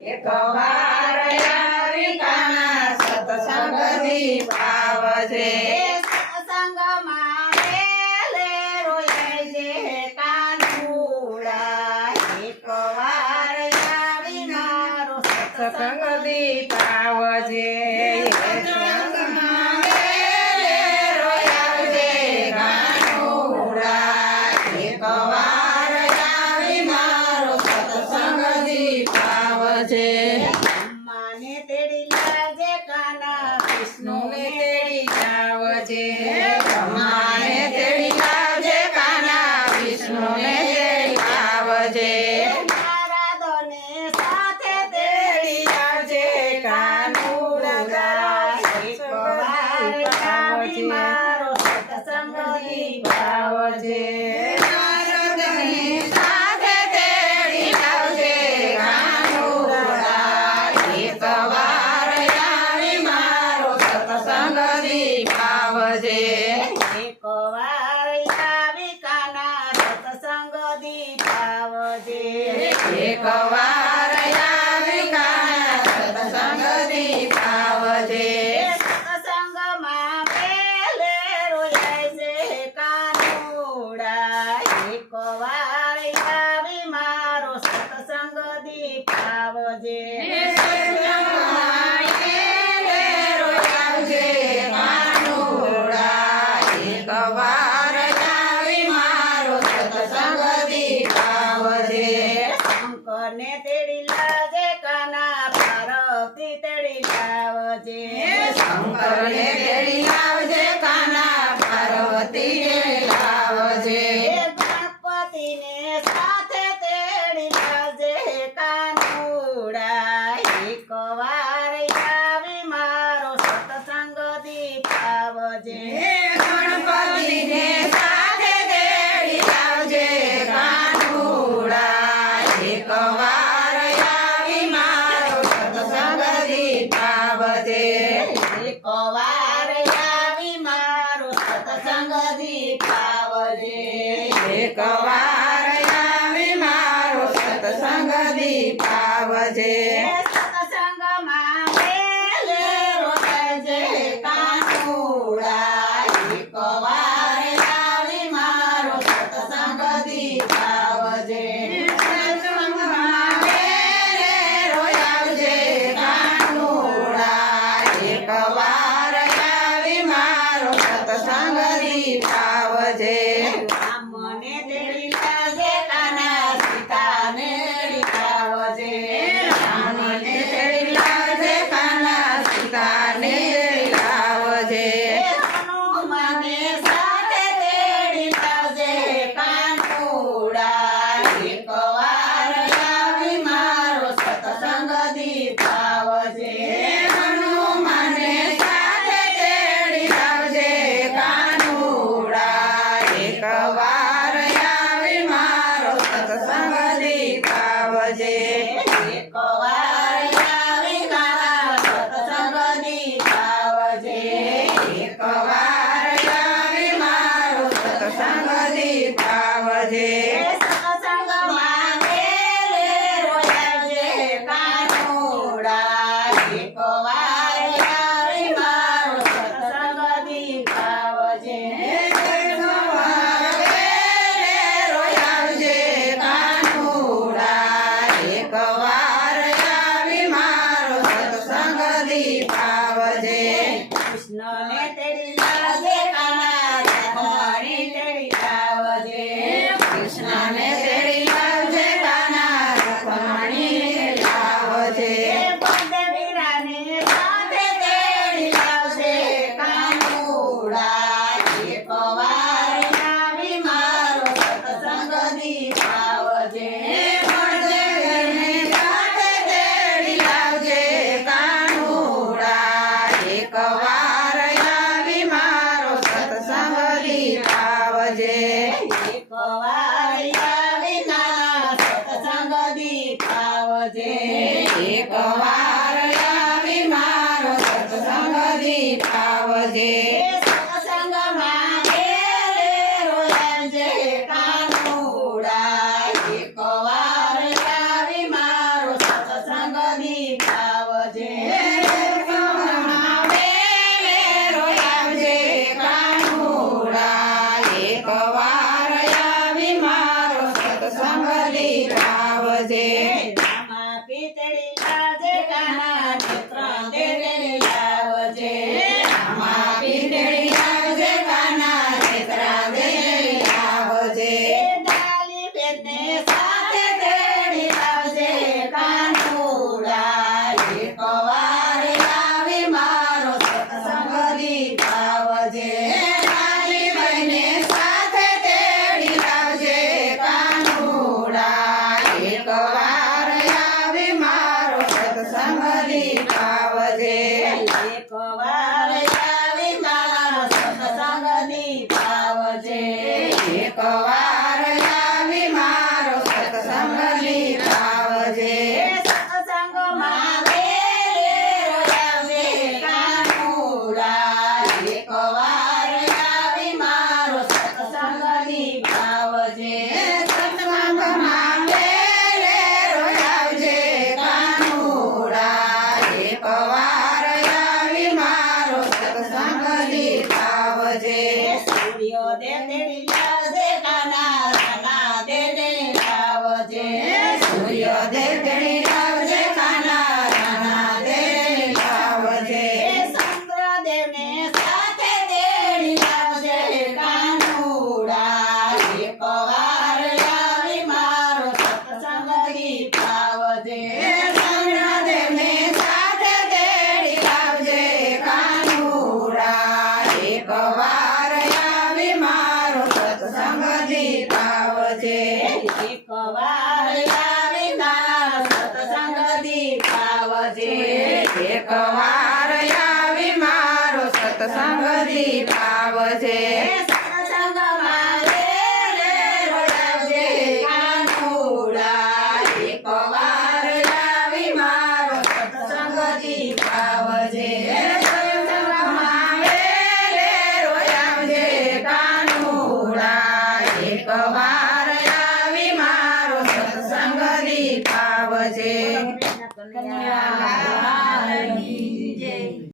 એક વાર આવી કાના સત્સંગ દીપાવજે સત્સંગમાં વેલે રોય છે કાનુડા એક વાર આવી મારો સત્સંગ દીપાવજે સત્સંગમાં વેલે રોય આવજે કાનુડા એક વાર આવી મારો સત્સંગ દીપાવજે માને તેડી લાવજે કાના વિષ્ણુને તેડી લાવજે માને તેડી લાવજે કાના વિષ્ણુને તેડી લાવજે નારદને સાથે તેડી આવજે કાનુડા એક વાર આવી મારો સત્સંગ દીપાવજે નારદને સાથે તેડી લાવજે કાનુડા એક વાર આવી મારો સત્સંગ દીપાવજે એક વાર આવી કાના સત્સંગ દીપાવજે એક વાર આવી કાના સત્સંગ દીપાવજે સત્સંગમાં પેલે રોય છે કાનુડા એક વાર આવી મારો સત્સંગ દીપાવજે શંકરને તેડી લાવજે કાના પાર્વતી તેડી લાવજે શંકરને તેડી લાવજે કાના પાર્વતી તેડી લાવજે ગણપતિને સાથે તેડી લાવજે કાનુડા એક વાર આવી મારો સત્સંગ દીપાવજે ગણપતિને સાથે તેડી લાવજે કાનુડા એક વાર આવી મારો સત્સંગ દીપાવજે એક વાર આવી મારો સત્સંગ દીપાવજે એક વાર આવી મારો સત્સંગ દીપાવજે સત્સંગમાં વેલે રોજે કાનુડા એક વાર આવી મારો સત્સંગ દીપાવજે સત્સંગમાં વેલે રોયાવજે કાનુડા એક વાર આવી મારો સત્સંગ દીપાવજે રામને તેડી લાવજે કાના સીતાને લીધાવજે રામને તેડી લાવજે કાના સીતાને તેડી લાવજે હનુમાને સાથે તેડી લાવજે કાનુડા એક વાર આવી મારો સત્સંગ દીપાવજે હનુમાને સાથે તેડી લાવજે કાનુડા એક વાર આવી મારો સત્સંગ દીપાવજે એક વાર આવી કાના સત્સંગ દીપાવજે એક વાર આવી મારો સત્સંગ દીપાવજે સત્સંગમાં વેલે રોયાવજે કાનુડા એક વાર આવી મારો સત્સંગ દીપાવજે રોયાવજે કાનુડા એક વાર આવી મારો સત્સંગ દીપાવજે કૃષ્ણને તેડી લાવજે કાના રખમણી તેડી લાવજે કૃષ્ણને તેડી લાવજે કાના રખમણી લાવજે બળદેવીરાને સાથે તેડી લાવજે કાનુડા એક વાર આવી મારો સત્સંગ દીપાવજે બળદેવને સાથે તેડી લાવજે કાનુડા એક વાર આવી મારો સત્સંગ દીપાવજે એક વાર આવી કાના સત્સંગ દીપાવજે એક વાર આવી મારો સત્સંગ દીપાવજે સત્સંગમાં વેલે રોયાવજે કાનુડા એક વાર આવી મારો સત્સંગ દીપાવજે સત્સંગમાં વેલેરો આવજે કાનુડા એકવાર આવી મારો સત્સંગ દીપાવજે રામા પીતળી લાજે કાના નેત્ર દેને લાવજે આમાં પીંડળી આવજે કાના નેત્રા દેવી આવજે ડાલી બેને સાથે તેડી લાવજે કાનુડા એકવાર આવી મારો સત્સંગ દીપાવજે નાની બહેને સાથે તેડી લાવજે કાનુડા એકવાર આવી મારો સત્સંગ દીપાવજે એકવાર આવી મારો સત્સંગ દીપાવજે એકવાર આવી મારો સત્સંગ દીપાવજે સત્સંગમાં વેલેરો આવજે કાનુડા એકવાર આવી મારો સત્સંગ દીપાવજે સત્સંગમાં વેલેરો આવજે કાનુડા એકવાર આવી મારો સત્સંગ દીપાવજે સૂર્યોદય તેડી લાવજે કાના રાના દેને લાવજે સૂર્યોદય તેડી લાવજે કાના રાના દેવી લાવજે ચંદ્રદેવને સાથે તેડી લાવજે કાનુડા એકવાર આવી મારો સત્સંગ દીપાવજે ચંદ્રદેવને સાથે તેડી લાવજે કાનુડા એકવાર આવી મારો સત્સંગ દીપાવજે એકવાર આવી મારો સત્સંગ દીપાવજે એકવાર આવી મારો સત્સંગ દીપાવજે સત્સંગમાં વેલેરો આવજે કાનુડા એકવાર આવી મારો સત્સંગ દીપાવજે સત્સંગમાં વેલેરો આવજે કાનુડા એકવાર આવી મારો સત્સંગ દીપાવજે કન્યા